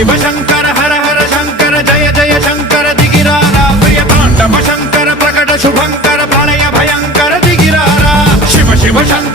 शिव शंकर हर हर शंकर जय जय शंकर दिगिरारा प्रिय तांडव शंकर प्रकट शुभंकर प्रलय भयंकर दिगिरारा शिव शिव शंकर